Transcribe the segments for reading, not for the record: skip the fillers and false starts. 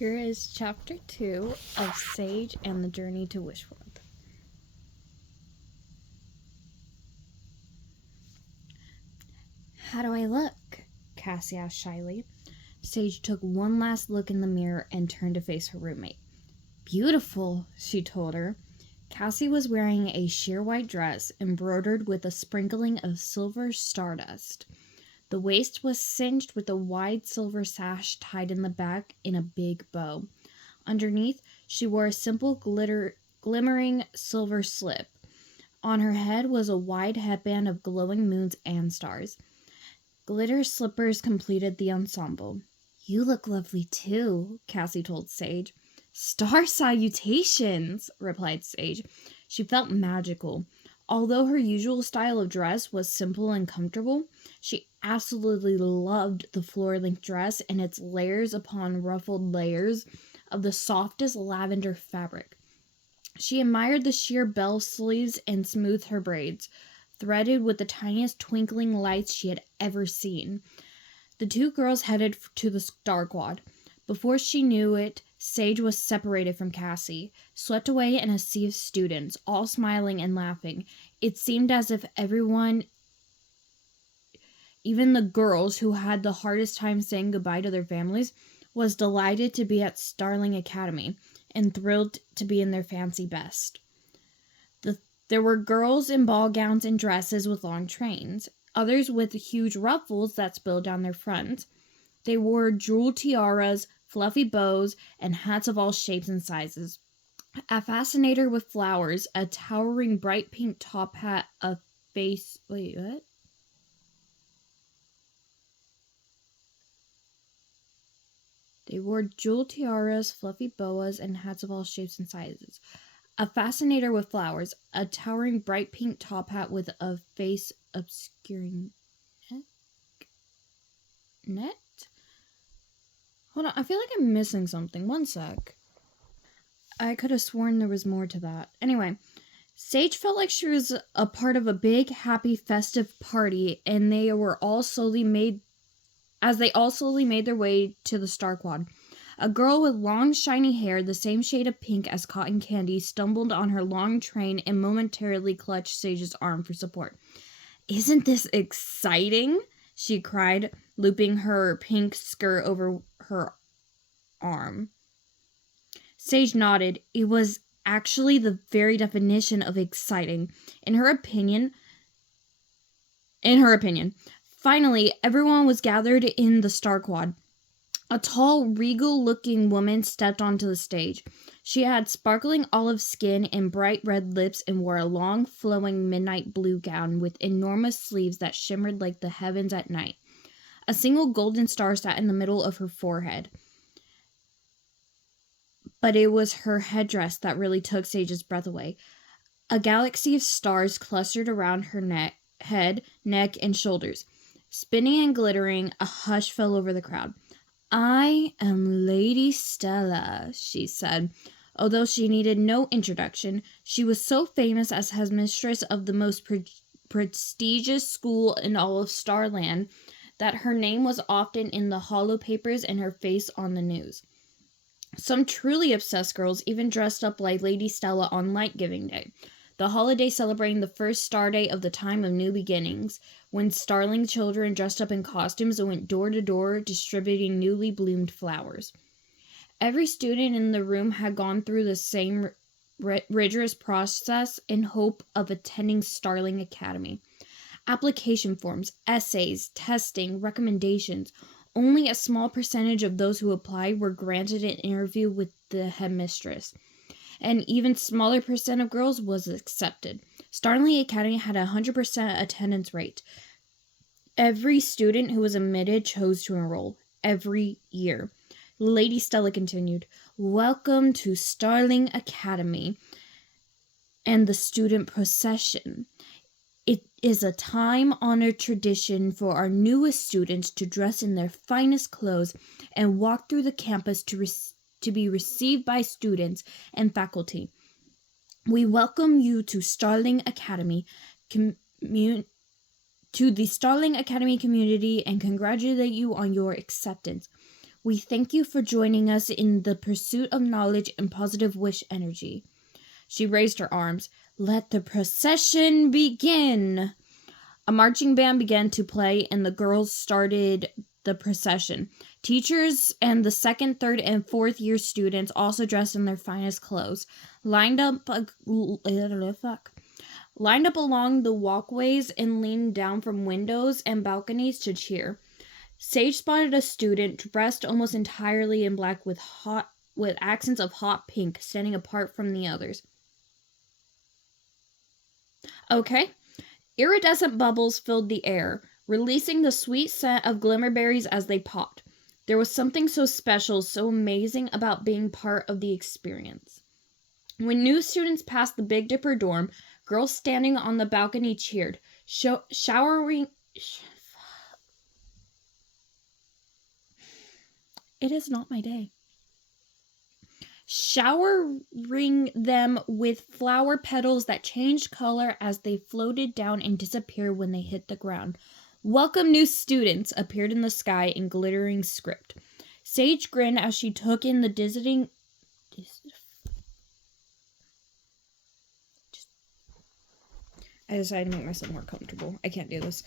Here is chapter 2 of Sage and the Journey to Wishworld. How do I look? Cassie asked shyly. Sage took one last look in the mirror and turned to face her roommate. Beautiful, she told her. Cassie was wearing a sheer white dress embroidered with a sprinkling of silver stardust. The waist was cinched with a wide silver sash tied in the back in a big bow. Underneath, she wore a simple glimmering silver slip. On her head was a wide headband of glowing moons and stars. Glitter slippers completed the ensemble. You look lovely too, Cassie told Sage. Star salutations, replied Sage. She felt magical. Although her usual style of dress was simple and comfortable, she absolutely loved the floor-length dress and its layers upon ruffled layers of the softest lavender fabric. She admired the sheer bell sleeves and smoothed her braids, threaded with the tiniest twinkling lights she had ever seen. The two girls headed to the Star Quad. Before she knew it, Sage was separated from Cassie, swept away in a sea of students, all smiling and laughing. It seemed as if everyone, even the girls who had the hardest time saying goodbye to their families, was delighted to be at Starling Academy and thrilled to be in their fancy best. There were girls in ball gowns and dresses with long trains, others with huge ruffles that spilled down their fronts. They wore jeweled tiaras, fluffy bows, and hats of all shapes and sizes. A fascinator with flowers, a towering bright pink top hat, a face... Wait, what? They wore jeweled tiaras, fluffy boas, and hats of all shapes and sizes. A fascinator with flowers, a towering bright pink top hat with a face obscuring net? Hold on, I feel like I'm missing something. One sec. I could have sworn there was more to that. Anyway, Sage felt like she was a part of a big, happy, festive party, and they all slowly made their way to the Star Quad. A girl with long, shiny hair, the same shade of pink as cotton candy, stumbled on her long train and momentarily clutched Sage's arm for support. Isn't this exciting? She cried, looping her pink skirt over her arm. Sage nodded. It was actually the very definition of exciting. In her opinion. Finally, everyone was gathered in the Star Quad. A tall, regal-looking woman stepped onto the stage. She had sparkling olive skin and bright red lips and wore a long, flowing midnight blue gown with enormous sleeves that shimmered like the heavens at night. A single golden star sat in the middle of her forehead. But it was her headdress that really took Sage's breath away. A galaxy of stars clustered around her head, neck, and shoulders. Spinning and glittering, a hush fell over the crowd. I am Lady Stella, she said. Although she needed no introduction, she was so famous as headmistress of the most prestigious school in all of Starland that her name was often in the holo papers and her face on the news. Some truly obsessed girls even dressed up like Lady Stella on Light Giving Day, the holiday celebrating the first star day of the time of new beginnings, when starling children dressed up in costumes and went door to door distributing newly bloomed flowers. Every student in the room had gone through the same rigorous process in hope of attending Starling Academy. Application forms, essays, testing, recommendations. Only a small percentage of those who applied were granted an interview with the headmistress. An even smaller percent of girls was accepted. Starling Academy had a 100% attendance rate. Every student who was admitted chose to enroll. Every year. Lady Stella continued, Welcome to Starling Academy and the student procession. It is a time-honored tradition for our newest students to dress in their finest clothes and walk through the campus to be received by students and faculty. We welcome you to Starling Academy to the Starling Academy community and congratulate you on your acceptance. We thank you for joining us in the pursuit of knowledge and positive wish energy. She raised her arms. Let the procession begin. A marching band began to play, and the girls started the procession. Teachers and the second, third, and fourth year students, also dressed in their finest clothes, lined up along the walkways and leaned down from windows and balconies to cheer. Sage spotted a student dressed almost entirely in black with accents of hot pink standing apart from the others. Okay. Iridescent bubbles filled the air, releasing the sweet scent of glimmerberries as they popped. There was something so special, so amazing about being part of the experience. When new students passed the Big Dipper dorm, girls standing on the balcony cheered, showering... It is not my day. Showering them with flower petals that changed color as they floated down and disappeared when they hit the ground. Welcome new students appeared in the sky in glittering script. Sage grinned as she took in the dizzying... I decided to make myself more comfortable. I can't do this.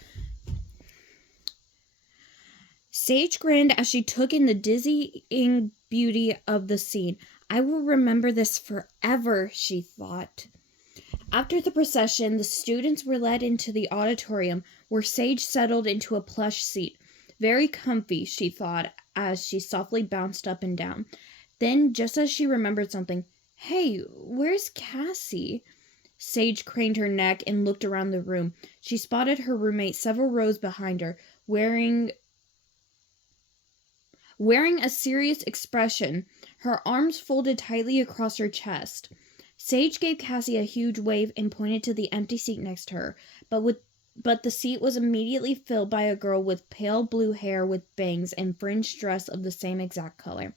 Sage grinned as she took in the dizzying beauty of the scene. I will remember this forever, she thought. After the procession, the students were led into the auditorium, where Sage settled into a plush seat. Very comfy, she thought, as she softly bounced up and down. Then, just as she remembered something, "Hey, where's Cassie?" Sage craned her neck and looked around the room. She spotted her roommate several rows behind her, wearing a serious expression, her arms folded tightly across her chest. Sage gave Cassie a huge wave and pointed to the empty seat next to her, but the seat was immediately filled by a girl with pale blue hair with bangs and fringed dress of the same exact color.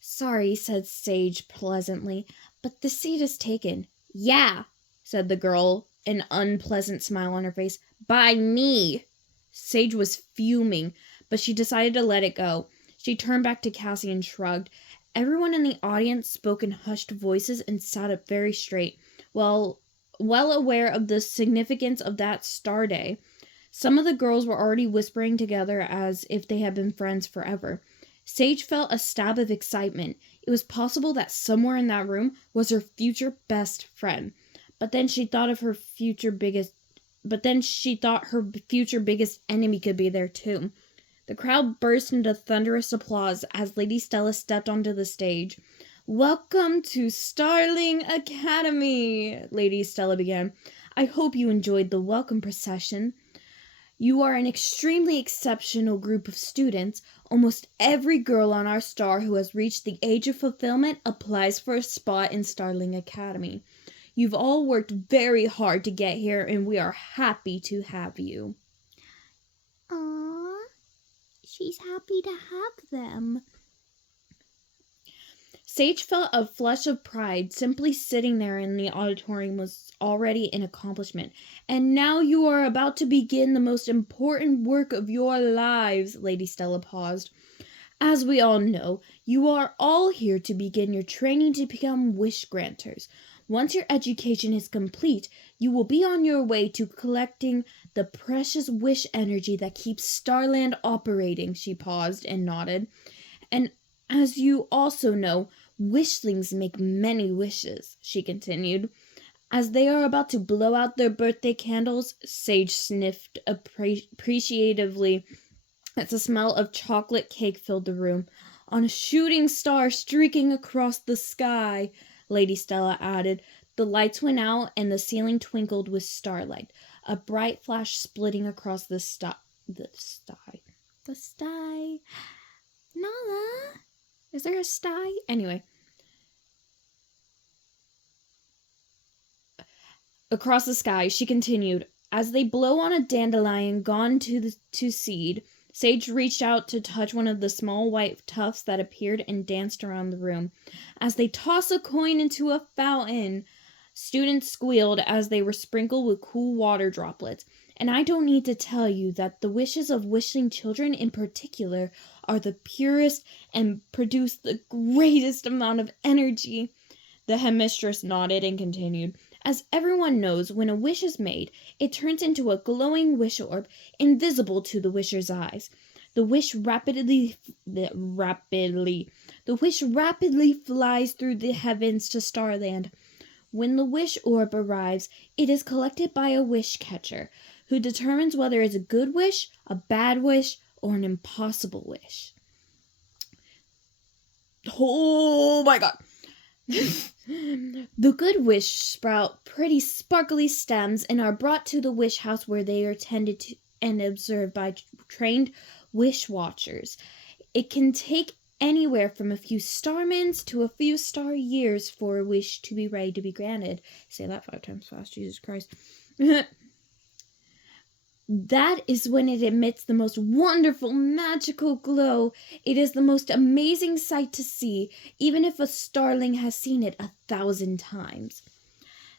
"Sorry," said Sage pleasantly, "but the seat is taken." "Yeah," said the girl, an unpleasant smile on her face. "By me." Sage was fuming, but she decided to let it go. She turned back to Cassie and shrugged. Everyone in the audience spoke in hushed voices and sat up very straight, well aware of the significance of that star day. Some of the girls were already whispering together as if they had been friends forever. Sage felt a stab of excitement. It was possible that somewhere in that room was her future best friend. But then she thought her future biggest enemy could be there too. The crowd burst into thunderous applause as Lady Stella stepped onto the stage. "Welcome to Starling Academy," Lady Stella began. "I hope you enjoyed the welcome procession. You are an extremely exceptional group of students. Almost every girl on our star who has reached the age of fulfillment applies for a spot in Starling Academy. You've all worked very hard to get here, and we are happy to have you." "Aww, she's happy to have them." Sage felt a flush of pride. Simply sitting there in the auditorium was already an accomplishment. "And now you are about to begin the most important work of your lives," Lady Stella paused. "As we all know, you are all here to begin your training to become wish granters. Once your education is complete, you will be on your way to collecting the precious wish energy that keeps Starland operating." She paused and nodded. "And as you also know, wishlings make many wishes," she continued. "As they are about to blow out their birthday candles," Sage sniffed appreciatively as the smell of chocolate cake filled the room. "On a shooting star streaking across the sky," Lady Stella added. The lights went out and the ceiling twinkled with starlight, a bright flash splitting across the sky. Nala? Is there a sty? Anyway. Across the sky, she continued. "As they blow on a dandelion gone to seed," Sage reached out to touch one of the small white tufts that appeared and danced around the room. "As they toss a coin into a fountain," students squealed as they were sprinkled with cool water droplets. And I don't need to tell you that the wishes of wishing children in particular are the purest and produce the greatest amount of energy. The headmistress nodded and continued. As everyone knows, when a wish is made, it turns into a glowing wish orb, invisible to the wisher's eyes. The wish rapidly flies through the heavens to Starland. When the wish orb arrives, it is collected by a wish catcher, who determines whether it's a good wish, a bad wish, or an impossible wish. Oh my god! The good wish sprout pretty sparkly stems and are brought to the wish house, where they are tended to and observed by trained wish watchers. It can take anywhere from a few star minutes to a few star years for a wish to be ready to be granted. Say that 5 times fast, Jesus Christ. That is when it emits the most wonderful, magical glow. It is the most amazing sight to see, even if a starling has seen it 1,000 times.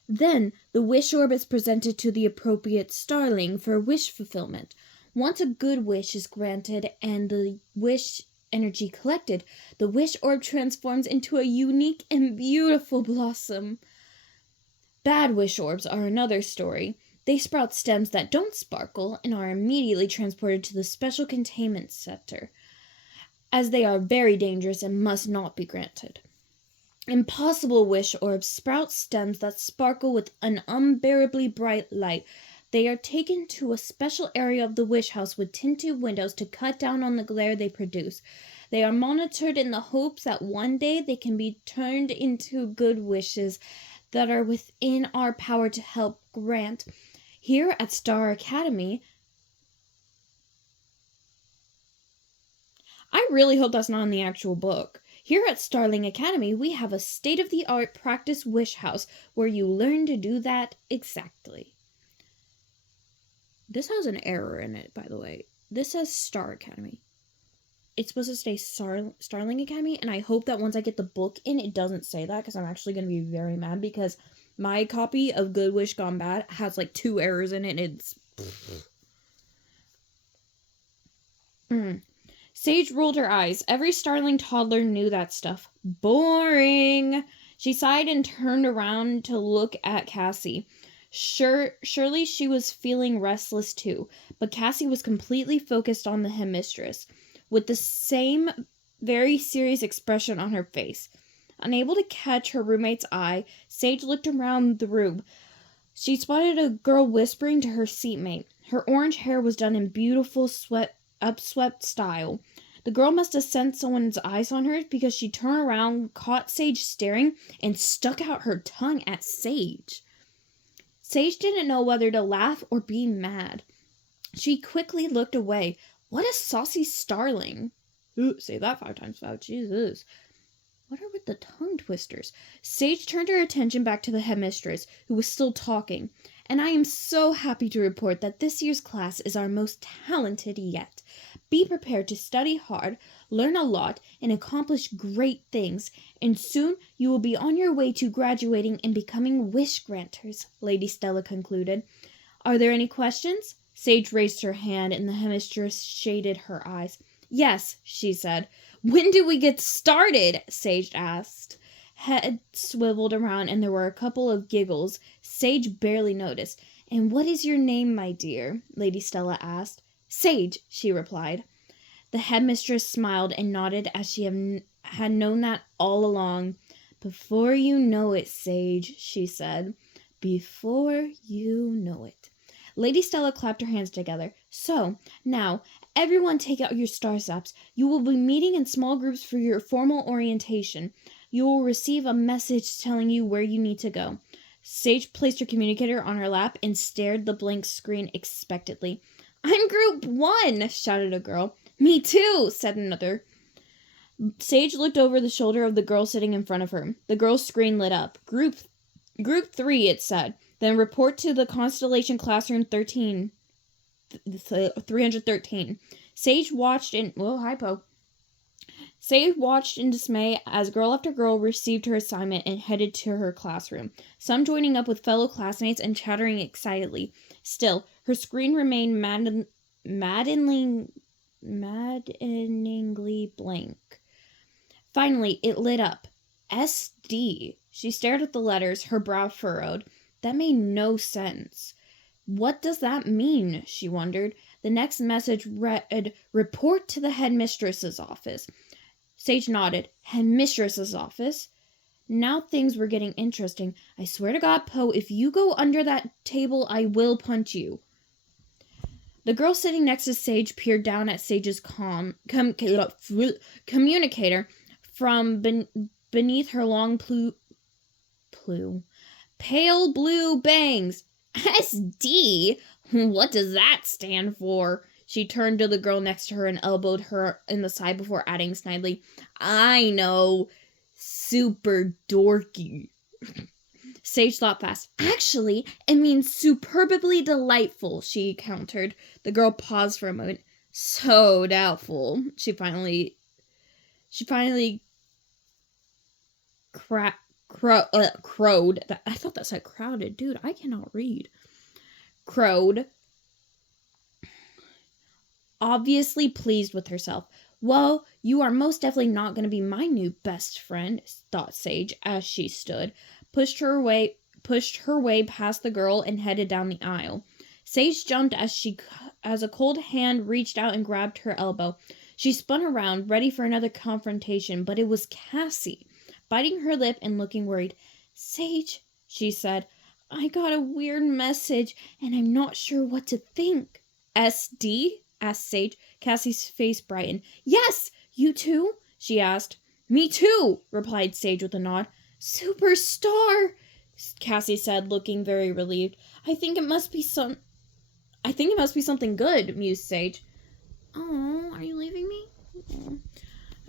Then the wish orb is presented to the appropriate starling for wish fulfillment. Once a good wish is granted and the wish energy collected, the wish orb transforms into a unique and beautiful blossom. Bad wish orbs are another story. They sprout stems that don't sparkle and are immediately transported to the special containment center, as they are very dangerous and must not be granted. Impossible wish orbs sprout stems that sparkle with an unbearably bright light. They are taken to a special area of the wish house with tinted windows to cut down on the glare they produce. They are monitored in the hopes that one day they can be turned into good wishes that are within our power to help grant. Here at Star Academy, I really hope that's not in the actual book. Here at Starling Academy, we have a state-of-the-art practice wish house where you learn to do that exactly. This has an error in it, by the way. This says Star Academy. It's supposed to say Starling Academy, and I hope that once I get the book in, it doesn't say that, because I'm actually going to be very mad, because my copy of Good Wish Gone Bad has like 2 errors in it, and it's... Sage rolled her eyes. Every starling toddler knew that stuff. Boring! She sighed and turned around to look at Cassie. Surely she was feeling restless too, but Cassie was completely focused on the headmistress, with the same very serious expression on her face. Unable to catch her roommate's eye, Sage looked around the room. She spotted a girl whispering to her seatmate. Her orange hair was done in beautiful upswept style. The girl must have sensed someone's eyes on her, because she turned around, caught Sage staring, and stuck out her tongue at Sage. Sage didn't know whether to laugh or be mad. She quickly looked away. What a saucy starling. Ooh, say that 5 times fast, Jesus. What are with the tongue twisters? Sage turned her attention back to the headmistress, who was still talking. And I am so happy to report that this year's class is our most talented yet. Be prepared to study hard, learn a lot, and accomplish great things, and soon you will be on your way to graduating and becoming wish granters, Lady Stella concluded. Are there any questions? Sage raised her hand, and the headmistress shaded her eyes. Yes, she said. When do we get started? Sage asked. Head swiveled around, and there were a couple of giggles. Sage barely noticed. And what is your name, my dear? Lady Stella asked. Sage, she replied. The headmistress smiled and nodded, as she had known that all along. Before you know it, Sage, she said. Before you know it. Lady Stella clapped her hands together. So, now, everyone take out your star saps. You will be meeting in small groups for your formal orientation. You will receive a message telling you where you need to go. Sage placed her communicator on her lap and stared the blank screen expectantly. I'm Group 1, shouted a girl. Me too, said another. Sage looked over the shoulder of the girl sitting in front of her. The girl's screen lit up. Group 3, it said. Then report to the Constellation Classroom 313. Sage watched and... Whoa, hypo. Sage watched in dismay as girl after girl received her assignment and headed to her classroom, some joining up with fellow classmates and chattering excitedly. Still, her screen remained maddeningly blank. Finally, it lit up. SD. She stared at the letters, her brow furrowed. That made no sense. What does that mean? She wondered. The next message read, "Report to the headmistress's office." Sage nodded. Headmistress's office? Now things were getting interesting. "I swear to God, Poe, if you go under that table, I will punch you." The girl sitting next to Sage peered down at Sage's communicator from beneath her long pale blue bangs. SD? What does that stand for? She turned to the girl next to her and elbowed her in the side before adding snidely, "I know. Super dorky." Sage thought fast. "Actually, it means superbly delightful," she countered. The girl paused for a moment. "So doubtful." She finally crowed. I thought that said crowded. Dude, I cannot read. Crowed, obviously pleased with herself. "Well, you are most definitely not going to be my new best friend," thought Sage as she stood, pushed her way past the girl and headed down the aisle. Sage jumped as a cold hand reached out and grabbed her elbow. She spun around, ready for another confrontation, but it was Cassie, biting her lip and looking worried. "Sage," she said, "I got a weird message, and I'm not sure what to think." "SD?" asked Sage. Cassie's face brightened. "Yes! You too?" she asked. "Me too!" replied Sage with a nod. "Superstar!" Cassie said, looking very relieved. I think it must be something good," mused Sage. "Oh, are you leaving me?" Oh.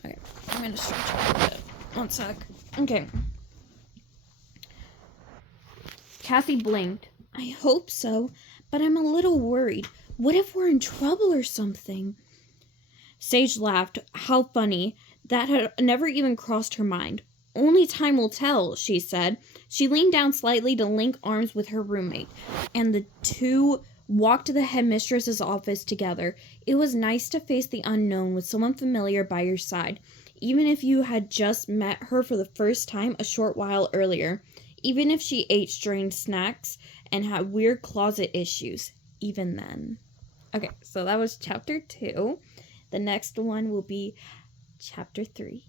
Okay, I'm gonna stretch a little bit. One sec. Okay. Cassie blinked. "I hope so, but I'm a little worried. What if we're in trouble or something?" Sage laughed. How funny. That had never even crossed her mind. "Only time will tell," she said. She leaned down slightly to link arms with her roommate, and the two walked to the headmistress's office together. It was nice to face the unknown with someone familiar by your side, even if you had just met her for the first time a short while earlier, even if she ate strange snacks and had weird closet issues, even then. Okay, so that was chapter 2. The next one will be chapter 3.